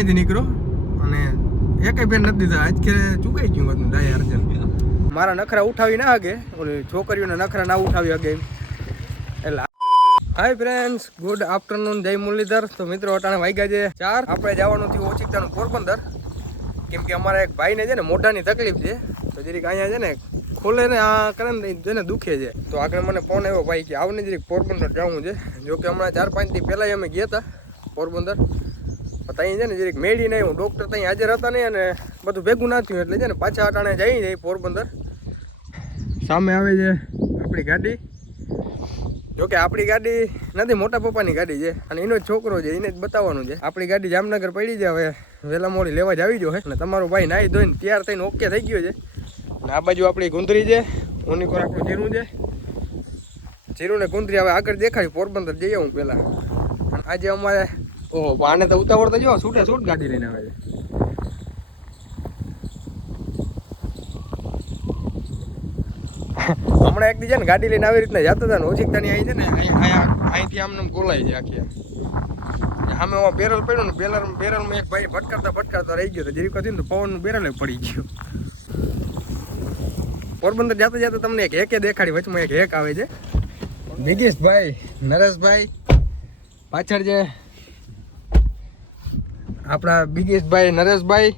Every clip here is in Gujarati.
અહીંથી નીકળો. અને એકેય બેન નથી દીધા. આજ કે ચૂકાઈ ગયું હતું ડાયર છે મારા નખરા ઉઠાવી ના હગે. ઓલી છોકરીઓના નખરા ના ઉઠાવી હગે. એટલે હાય ફ્રેન્ડ્સ ગુડ આફ્ટરનૂન જય મુરલીધર. તો મિત્રો, અટાણે વાગ્યા છે ચાર. આપણે જવાનું થયું ઓચિકતાનું પોરબંદર. કેમ કે અમારા એક ભાઈને છે ને મોઢાની તકલીફ છે. તો જરીક અહીંયા છે ને ખોલે ને આ કરે ને છે ને દુખે છે. તો આગળ મને ફોન આવ્યો ભાઈ કે આવને જરીક પોરબંદર જવું છે. જોકે હમણાં ચાર પાંચ દી પહેલાં અમે ગયા હતા પોરબંદર. ત્યાં છે ને જરીક મેળી નહીં હું ડૉક્ટર ત્યાં હાજર હતા નહીં અને બધું ભેગું ના થયું એટલે છે ને પાછા અટાણે જઈ જાય પોરબંદર. સામે આવે છે આપણી ગાડી. જોકે આપણી ગાડી નથી, મોટા પપ્પાની ગાડી છે અને એનો છોકરો છે, એને જ બતાવવાનું છે. આપણી ગાડી જામનગર પડી છે, હવે વહેલા મોડી લેવા જ આવી જો અને તમારો ભાઈ નાહી ધોઈને તૈયાર થઈને ઓકે થઈ ગયો છે. અને આ બાજુ આપણી ગુંદરી છે ઓની પર આપણું જીરું છે. જીરું ને ગુંદરી હવે આગળ દેખાય પોરબંદર જઈએ હું પહેલાં. અને આજે અમારે ઓહો પણ આને તો ઉતાવળ તો જો છૂટે છૂટ ગાડી લઈને આવે છે. હમણાં એક દી છે ને ગાડી લઈને આવી રીતના જતા હતા ને ઓછીકતાની અહીં છે ને અહીંયા અહીંથી આમને આમ ગોલાય છે આખી સામે એમાં બેરલ પડ્યું ને બેલર બેરલમાં એક ભાઈ ભટકારતા ભટકારતા રહી ગયો તો જેવી હતી ને તો પવનનું બેરલ પડી ગયું. પોરબંદર જતા જતા તમને એક હેકે દેખાડી વચમાં એક હેક આવે છે. બિગેશભાઈ નરેશભાઈ પાછળ છે આપણા બિગેશભાઈ નરેશભાઈ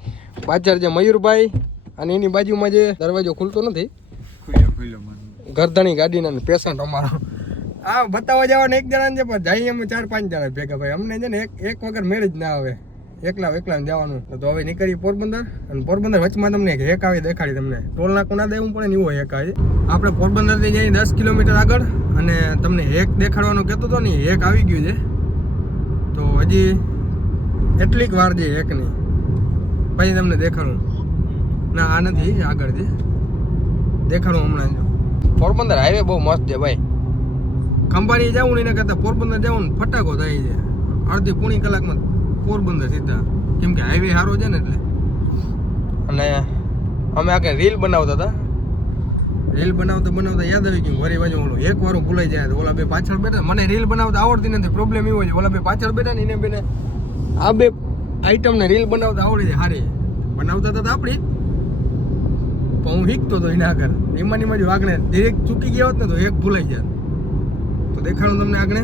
પાછળ છે મયુરભાઈ અને એની બાજુમાં જે દરવાજો ખુલતો નથી ગરદણી ગાડીના પેશન્ટ અમારો. આ બતાવવા જવાના એક જણા છે પણ જઈએ અમે ચાર પાંચ જણા ભેગા ભાઈ અમને છે ને એક એક વગર મેરેજ ના આવે. એકલા એકલા જવાનું. તો હવે નીકળી પોરબંદર અને પોરબંદર વચમાં તમને એક હેક આવે દેખાડી તમને. ટોલ નાકું ના દેવું પડે ને એવો હેક આવી. આપણે પોરબંદરથી જઈ દસ કિલોમીટર આગળ અને તમને હેક દેખાડવાનું કહેતો હતો ને હેક આવી ગયું છે. તો હજી એટલીક વાર જે એક નહીં પછી તમને દેખાડું. ના આ નથી આગળ જે. દેખાડું હમણાં જો. પોરબંદર હાઈવે બહુ મસ્ત છે ભાઈ. ખંભાળી જવું ને એના કરતાં પોરબંદર જવું ને ફટાકો થાય છે. અડધી પૂણી કલાકમાં પોરબંદર સીધા. કેમ કે હાઈવે સારો છે ને એટલે. અને અમે આગળ રીલ બનાવતા હતા? રીલ બનાવતા બનાવતા યાદ આવી ગયું વરી બાજુ ઓલું એક વાર ભૂલાઈ જાય તો ઓલા બે પાછળ બેઠા. મને રીલ બનાવતા આવડતી નથી પ્રોબ્લેમ એવો છે. ઓલા બે પાછળ બેઠા ને એને બેને આ બે આઈટમને રીલ બનાવતા આવડે છે સારી બનાવતા હતા તો આપણી પણ હું શીખતો હતો એના આગળ. એમાંની માં જો આગળ ડિરેક્ટ ચૂકી ગયા હોત ને તો એક ભૂલાઈ જાય તો દેખાડું તમને આગળ.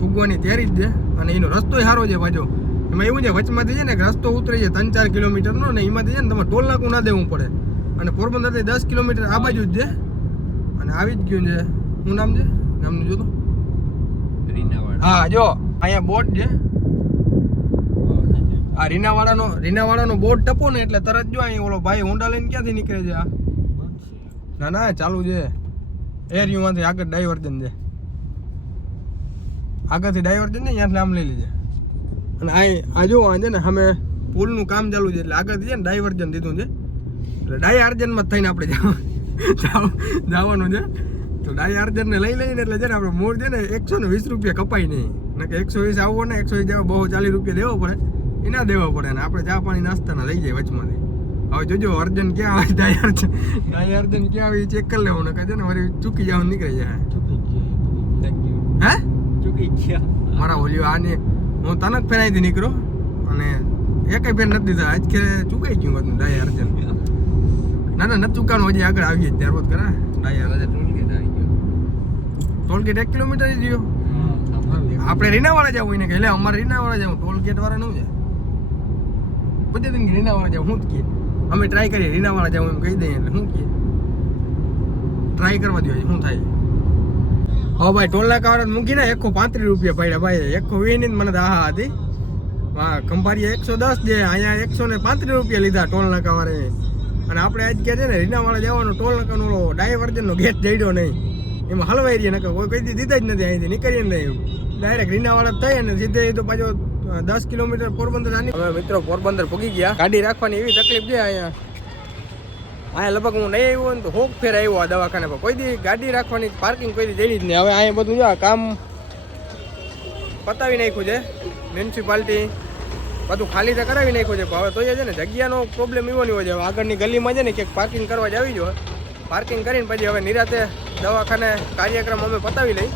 પૂગવાની તૈયારી જ છે. અને એનો રસ્તો સારો છે પાછો એમાં એવું છે વચમાંથી છે ને કે રસ્તો ઉતરે છે ત્રણ ચાર કિલોમીટરનો ને એમાંથી છે ને તમારે ટોલ નાકું ના દેવું પડે. અને પોરબંદરથી દસ કિલોમીટર આ બાજુ જ છે. અને આવી જ ગયું છે. શું નામ છે? નામનું જોતો? હા જો. અહીંયા બોટ છે. આ રીનાવાળાનો રીનાવાળાનો બોર્ડ ટપો ને એટલે તરત જો અહીં ઓલો ભાઈ હોન્ડા લઈને ક્યાંથી નીકળે છે આ? ના ના, ચાલુ છે. એરિયુમાંથી આગળ ડાયવર્જન છે. આગળથી ડાયવર્જન ને ત્યાંથી નામ લઈ લીધે અને આ આ જો આ છે ને અમે પુલનું કામ ચાલુ છે, એટલે આગળથી છે ને ડાયવર્જન દીધું છે. એટલે ડાયવર્જનમાં થઈને આપણે જાવ- જવાનું છે. તો ડાયવર્જનને લઈ લઈને એટલે છે ને આપણે મૂળ છે ને એકસો ને વીસ રૂપિયા કપાય નહીં. કે એકસો વીસ આવવો ને, એકસો વીસ બહુ ચાલીસ રૂપિયા દેવો પડે. એના દેવા પડે ને. આપણે ચા પાણી નાસ્તાના લઈ જાય વચમાંથી. હવે જોજો અર્જન ક્યાં આવે ડાયર અર્જન ડાયર અર્જન ક્યાં આવે ચેક કરી લેવું ને કહે છે ને વળી ચૂકી જવાનું નીકળી જાય. હે? ચૂકી ગયા મારા ઓલિયો આને હું તને જ ફેરાઈથી નીકળો અને એકેય ફેર નથી દીધા. આજ કે ચૂકાઈ ગયું હતું ડાય અર્જન. ના ના નથી ચૂકાનું હજી આગળ આવીએ જ ત્યાર બાદ કરા. ડાય અર્જન ટોલગેટ એક કિલોમીટર જ રહ્યો. આપણે રીનાવાળા જવું એને કે એટલે અમારે રીનાવાળા જવું ટોલ ગેટ વાળા નું છે બધે દિન રીનાવાળા જાવ, હું જ કે અમે ટ્રાય કરીએ રીનાવાળા જાવ એમ કહી દઈએ એટલે શું કહે ટ્રાય કરવા દો શું થાય? હા ભાઈ, ટોલ નાકા વાળા મૂકીને એકસો પાંત્રીસ રૂપિયા પડ્યા ભાઈ. એકસો વીસની જ મને આહા હતી. હા ખંભારીએ એકસો દસ જે અહીંયા એકસો ને પાંત્રીસ રૂપિયા લીધા ટોલ નાકા વાળાએ. અને આપણે આજ કે છે ને રીનાવાળા જવાનું ટોલ નાકાનો ડાયવર્જનનો ગેટ જડ્યો નહીં. એમાં હલવાઈ રહ્યા નકર કોઈ કઈ દીધા જ નથી અહીંથી, નીકળીએ નહીં. ડાયરેક્ટ રીનાવાળા થઈ અને સીધે તો પાછો દસ કિલોમીટર પોરબંદર આની હવે મિત્રો પોરબંદર પગી ગયા. ગાડી રાખવાની એવી તકલીફ છે અહીંયા. અહીંયા લગભગ હું નહીં આવ્યો ને તો હોક ફેર આવ્યો આ દવાખાને પર. કોઈ દી ગાડી રાખવાની પાર્કિંગ કોઈ દી જઈ જ નહીં. હવે અહીંયા બધું જો કામ પતાવી નાખ્યું છે. મ્યુનિસિપાલિટી બધું ખાલી તો કરાવી નાખ્યું છે. હવે તો છે ને, જગ્યાનો પ્રોબ્લેમ એવો નહીં હોય આગળની ગલીમાં છે ને ક્યાંક પાર્કિંગ કરવા જ આવી જો પાર્કિંગ કરીને પછી હવે નિરાતે દવાખાને કાર્યક્રમ અમે પતાવી લઈ.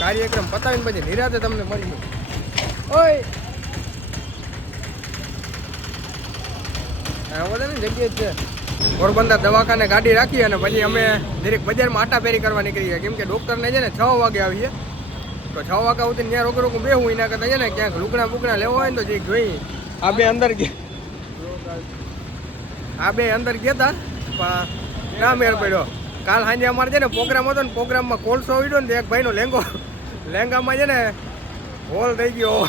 કાર્યક્રમ પતાવીને પછી નિરાતે તમને મળી મળીએ ઓય. બધાની જગ્યાએ છે. પોરબંદર દવાખાને ગાડી રાખી અને પછી અમે દરેક બજારમાં આટા ફેરી કરવા નીકળી ગયા. કેમ કે ડૉક્ટરને છે ને છ વાગે આવીએ. તો છ વાગ્યા સુધી ત્યાં રોકું બેહું, એના કરતાં છે ને ક્યાંક લુકડા બુકડા લેવા હોય ને તો જે જોઈ. આ બે અંદર ગયા. આ બે અંદર ગયા હતા પણ ના મેળ પડ્યો. કાલ સાંજે અમારે છે ને પ્રોગ્રામ હતો ને પ્રોગ્રામમાં કોલસો ઉડ્યો ને એક ભાઈનો લેંગો લેંગામાં છે ને હોલ થઈ ગયો.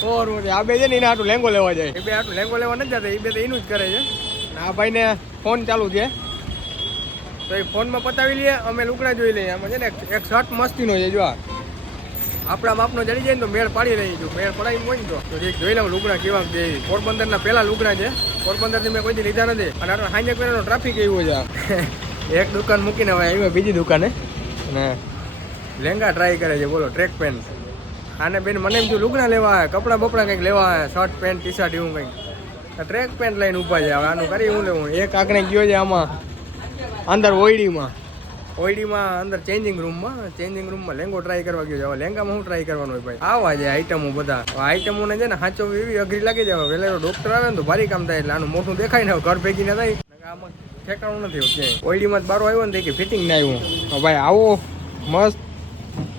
સો રૂપિયા આ બે છે ને એને આટલું લેંગો લેવા જાય. એ બે આટલું લેંગો લેવા નથી જતા એ બે તો એનું જ કરે છે. આ ભાઈને ફોન ચાલુ છે. તો એ ફોનમાં પતાવી લઈએ અમે લુકડા જોઈ લઈએ. આમાં છે ને એક- શર્ટ મસ્તીનો છે જો આ. આપણા માપનો જડી જાય ને તો મેળ પાડી રહી છું. મેળ પડાવી હોય ને તો. એક જોઈ લઉં લુગડા કેવા છે. પોરબંદરના પહેલા લુગડા છે. પોરબંદરથી મેં કોઈથી લીધા નથી. અને આટલો સાંજે પહેલાનો ટ્રાફિક એવો છે. એક દુકાન મૂકીને હવે આવ્યો બીજી દુકાને. અને લેંગા ટ્રાય કરે છે. બોલો ટ્રેક પેન્ટ આને બેન મને એમ થયું, લુગડા લેવા આવે કપડાં બપડા કંઈક લેવા આવે શર્ટ પેન્ટ ટી શર્ટ એવું કંઈક. ટ્રેક પેન્ટ લઈને ઊભા છે, હવે આનું કરી હું લેવું? એક આંકડે ગયો છે આમાં, અંદર ઓઈડીમાં ઓઈડીમાં અંદર ચેન્જિંગ રૂમમાં ચેન્જિંગ રૂમમાં લેંગો ટ્રાય કરવા ગયો છે. હવે લેંગામાં હું ટ્રાય કરવાનો હોય ભાઈ? આવા છે આઈટમો બધા. આઈટમોને છે ને સાચો એવી અઘરી લાગી જાય વેલેરો ડોક્ટર આવે ને તો ભારી કામ થાય એટલે આનું મોટું દેખાય ને ઘર ભેગી ના થાય આમાં ઠેકાણું નથી ઓકે ઓઈડીમાં જ બારો આવ્યો ને તે ફિટિંગ ના આવ્યું. ભાઈ આવો મસ્ત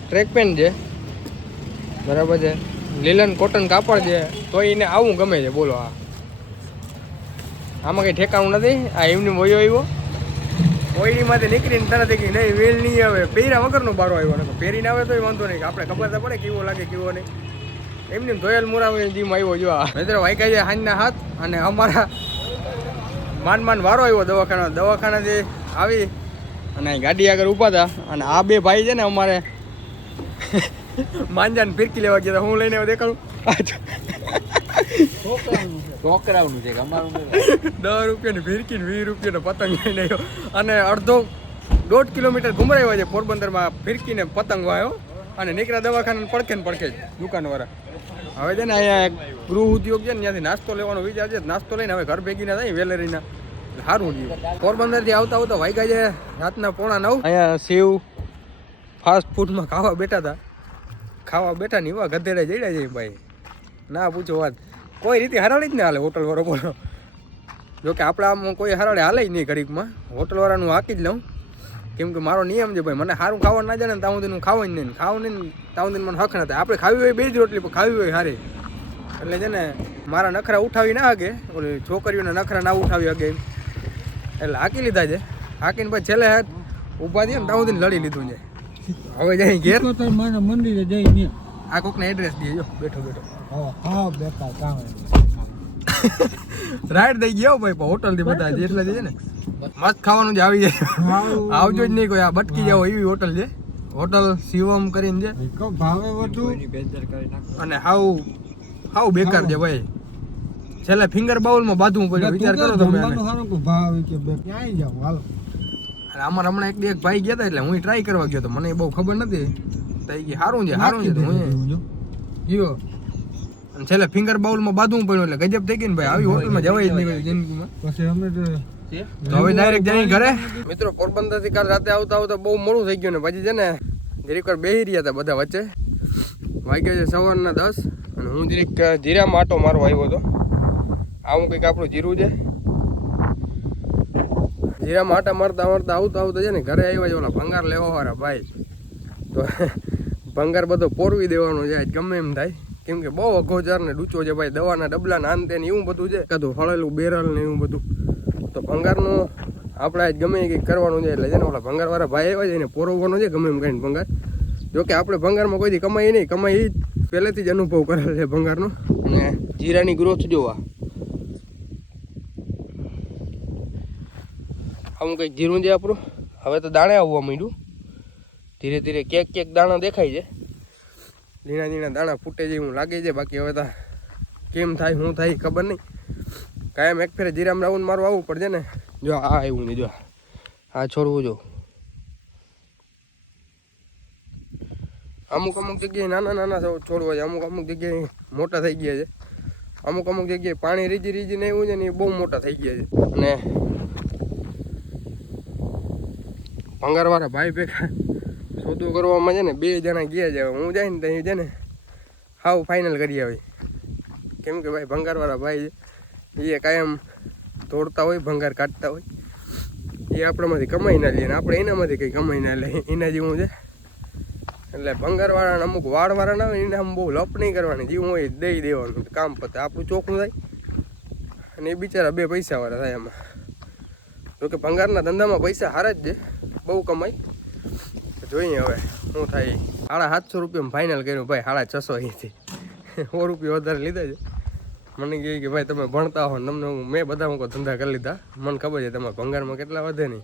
ટ્રેક પેન્ટ છે. બરાબર છે. લીલન કોટન કાપડ છે, તો એને આવું ગમે છે, બોલો આ. આમાં કંઈ ઠેકાણું નથી? આ એમની વયો આવ્યો. ઓઈડીમાંથી નીકળીને તરત કે નહીં વેલ નહીં આવે. પહેર્યા વગરનો બારો આવ્યો ને પહેરીને આવે તોય વાંધો નહીં. આપણે ખબર તો પડે કેવો લાગે, કેવો નહીં. એમની ધોયેલ મુરાવે જીમ આવ્યો જો આ. મિત્રો વાઈકા છે હાંજના હાથ અને અમારા માંડ માંડ વારો આવ્યો દવાખાના દવાખાનાથી આવી અને ગાડી આગળ ઊભા હતા. અને આ બે ભાઈ છે ને અમારે માંજાને ફિરકી લેવા ગયા. હું લઈને દેખાડું. છોકરાઓનું છે અમારું દસ રૂપિયાની ફિરકી વીસ રૂપિયાનો પતંગ લઈને આવ્યો. અને અડધો દોઢ કિલોમીટર ઘુમરાવ્યો છે પોરબંદરમાં ફિરકીને પતંગ વાયો. અને નીકળ્યા દવાખાના પડખે ને પડખે જ દુકાનવાળા. હવે છે ને અહીંયા ગૃહ ઉદ્યોગ છે ને ત્યાંથી નાસ્તો લેવાનો વિચાર છે. નાસ્તો લઈને હવે ઘર ભેગીને થાય વેલેરીના. સારું ગયું પોરબંદરથી આવતા આવતા વાઈગા છે રાતના પોણા નવ. અહીંયા સેવ ફાસ્ટ ફૂડમાં ખાવા બેઠા હતા ખાવા બેઠા ને એવા ગધેડા જડ્યા છે ભાઈ. ના પૂછો વાત. કોઈ રીતે હરાળી જ ના હાલે હોટલવાળો બોલો. જોકે આપણે આમ કોઈ હરાળે હાલે જ નહીં ઘડીકમાં. હોટલવાળાનું હાકી જ લઉં. કેમ કે મારો નિયમ છે ભાઈ, મને સારું ખાવા ના જાણે ને દિન હું ખાવું જ નહીં ખાવું નહીં તાઉં દિન મને હક ના થાય. આપણે ખાવી હોય બે જ રોટલી, પણ ખાવી હોય સારી એટલે છે ને મારા નખરા ઉઠાવી ના હકે. ઓલી છોકરીઓના નખરા ના ઉઠાવી હકે એટલે હાકી લીધા છે. હાકીને પછી છેલ્લે ઊભા થયા ને તાઉં દિન લડી લીધું છે. હવે જઈ ઘેર? તો મને મંદિરે જઈને આ કોકને એડ્રેસ દીજો બેઠો બેઠો. હા બેટા કામ રાઈડ થઈ ગયો ભાઈ પણ હોટલથી બધા એટલે છે ને. મસ્ત ખાવાનું જ આવી જાય. આવજો જ નહીં કોઈ આ બટકી જાવ એવી હોટલ છે. હોટલ શિવમ કરીને છે. ભાવે વધુ. અને હાઉ હાઉ બેકાર છે ભાઈ. છેલ્લે ફિંગર બાઉલમાં બાંધવું પડ્યું વિચાર કરો તમે ભાવે કે ભાવ કે બે. ક્યાંય જાવ હાલો. અને અમારે હમણાં એક બે એક ભાઈ ગયા હતા એટલે હું ટ્રાય કરવા ગયો તો મને બહુ ખબર નથી. તો એ સારું છે સારું છે તો હું ગયો. અને છેલ્લે ફિંગર બાઉલમાં બાંધવું પડ્યું એટલે ગજબ થઈ ગઈ ને ભાઈ. આવી હોટલમાં જવાય જ નહીં જિંદગીમાં. પછી અમે તો હવે ડાયરેક્ટ જઈ ઘરે. મિત્રો પોરબંદરથી કાલ રાતે આવતા આવતા બહુ મોડું થઈ ગયું ને પછી છે ને જરીક વાર બેહી રહ્યા હતા બધા વચ્ચે. વાગ્યા છે સવારના દસ અને હું જરીક જીરામાં આટો મારવા આવ્યો હતો. આવું કંઈક આપણું જીરું છે. જીરામાં આટા મારતા મારતા આવતા આવતા છે ને ઘરે આવ્યા છે ઓલા ભંગાર લેવા વાળા ભાઈ. તો ભંગાર બધો પોરવી દેવાનો છે ગમે એમ થાય. કેમ કે બહુ અઘોજાર ને ડૂચો છે ભાઈ, દવાના ડબલા ને ને એવું બધું છે. કદું હળેલું બેરલ ને એવું બધું. તો ભંગારનું આપણે આજ ગમે કંઈક કરવાનું છે એટલે છે ને ઓલા ભંગારવાળા ભાઈ આવ્યા છે એને પોરવવાનો છે ગમે એમ કરીને ભંગાર. જોકે આપણે ભંગારમાં કોઈથી કમાઈ નહીં, કમાઈ પહેલેથી જ અનુભવ કરેલ છે ભંગારનો. અને જીરાની ગ્રોથ જોવા. આમ કંઈક જીરું છે આપણું. હવે તો દાણે આવવા માંડ્યું. ધીરે ધીરે ક્યાંક ક્યાંક દાણા દેખાય છે. ઝીણા ઝીણા દાણા ફૂટે જેવું લાગે છે. બાકી હવે તો કેમ થાય, શું થાય ખબર નહીં. કાયમ એક ફેરે જીરામ રાઉન્ડ મારું આવવું પડશે ને. જો આ આવ્યું ને જો આ. છોડવું જો. અમુક અમુક જગ્યાએ નાના નાના છોડ- છોડવા છે. અમુક અમુક જગ્યાએ મોટા થઈ ગયા છે. અમુક અમુક જગ્યાએ પાણી રીજી રીજીને એવું છે ને એ બહુ મોટા થઈ ગયા છે. અને ભંગારવાળા ભાઈ ભેગા સોદું કરવામાં છે ને, બે જણા ગયા છે. હું જાય ને ત્યાં છે ને, હાવ ફાઇનલ કરી આવી. કેમ કે ભાઈ, ભંગારવાળા ભાઈ એ કાયમ તોડતા હોય, ભંગાર કાઢતા હોય. એ આપણામાંથી કમાઈ ના લઈએ આપણે એનામાંથી કંઈ કમાઈ ના લઈએ એના જેવું છે. એટલે ભંગારવાળાને અમુક વાળવાળા ના હોય, એને આમ બહુ લપ નહીં કરવાની. જેવું હોય દઈ દેવાનું. કામ પતે. આપણું ચોખ્ખું થાય. અને એ બિચારા બે પૈસાવાળા થાય એમાં જોકે ભંગારના ધંધામાં પૈસા હારા જ છે. બહુ કમાય જોઈએ હવે શું થાય. સાડા સાતસો રૂપિયામાં ફાઇનલ કર્યું. ભાઈ, સાડા છસો અહીંથી. સો રૂપિયા વધારે લીધા છે. મને કહે કે ભાઈ, તમે ભણતા હો તમને હું મેં બધા હું ધંધા કરી લીધા. મને ખબર છે તમારા ભંગારમાં કેટલા વધે નહીં.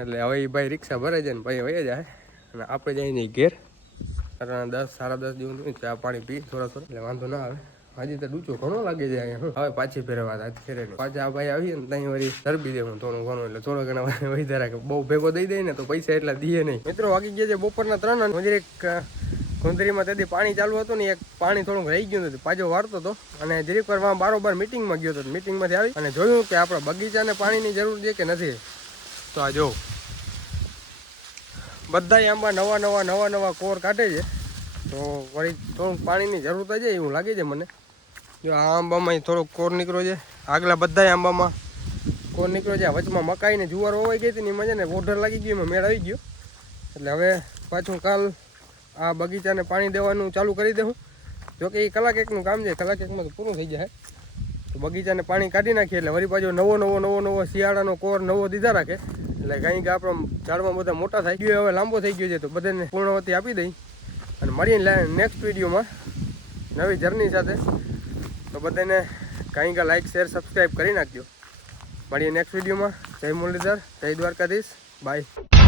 એટલે હવે એ ભાઈ રિક્ષા ભરાઈ જાય ને ભાઈ વહી જાય. અને આપણે જઈને ઘેર. રાત્રના દસ, સાડા દસ દિવસ ચા પાણી પી, થોડા થોડા. એટલે વાંધો ના આવે. હજી તો ડૂચો ઘણો લાગે છે અહીંયા હવે પાછી ફેરવા આજ ફેરે પાછા આ ભાઈ આવીએ ને ત્યાં વળી ધરબી દેવું, થોડું ઘણું એટલે થોડો ઘણા વહી ધરા કે બહુ ભેગો દઈ દે ને તો પૈસા એટલા દઈએ નહીં. મિત્રો વાગી ગયા છે બપોરના ત્રણ હજી એક કુંદરીમાં તેથી પાણી ચાલુ હતું ને એક પાણી થોડુંક રહી ગયું હતું, પાછો વાળતો હતો. અને જરીક પર બારોબાર મિટિંગમાં ગયો હતો, મિટિંગમાંથી આવી અને જોયું કે આપણા બગીચાને પાણીની જરૂર છે કે નથી. તો આ જો બધા આંબા નવા નવા નવા નવા કોર કાઢે છે. તો વળી થોડુંક પાણીની જરૂર તો છે, એવું લાગે છે મને. જો આ આંબામાં થોડોક કોર નીકળ્યો છે. આગલા બધા આંબામાં કોર નીકળ્યો છે. વચમાં મકાઈને જુવાર હોવાઈ ગઈ હતી ને છે ને ઓઢર લાગી ગયું, એમાં મેળ આવી ગયો. એટલે હવે પાછું કાલ આ બગીચાને પાણી દેવાનું ચાલુ કરી દઉં. જોકે એ કલાક એકનું કામ છે, કલાક એકમાં તો પૂરું થઈ જાય. તો બગીચાને પાણી કાઢી નાખીએ એટલે વળી પાછો નવો નવો નવો નવો શિયાળાનો કોર નવો દીધા રાખે. એટલે કંઈક આપણા ઝાડમાં બધા મોટા થઈ ગયો, હવે લાંબો થઈ ગયો છે, તો બધાને પૂર્ણવતી આપી દઈ. અને મળીએ નેક્સ્ટ વિડીયોમાં નવી જર્ની સાથે. તો બધાને કંઈક લાઈક શેર સબસ્ક્રાઈબ કરી નાખજો. મળીએ નેક્સ્ટ વિડીયોમાં જય મુરલીધર, જય દ્વારકાધીશ. બાય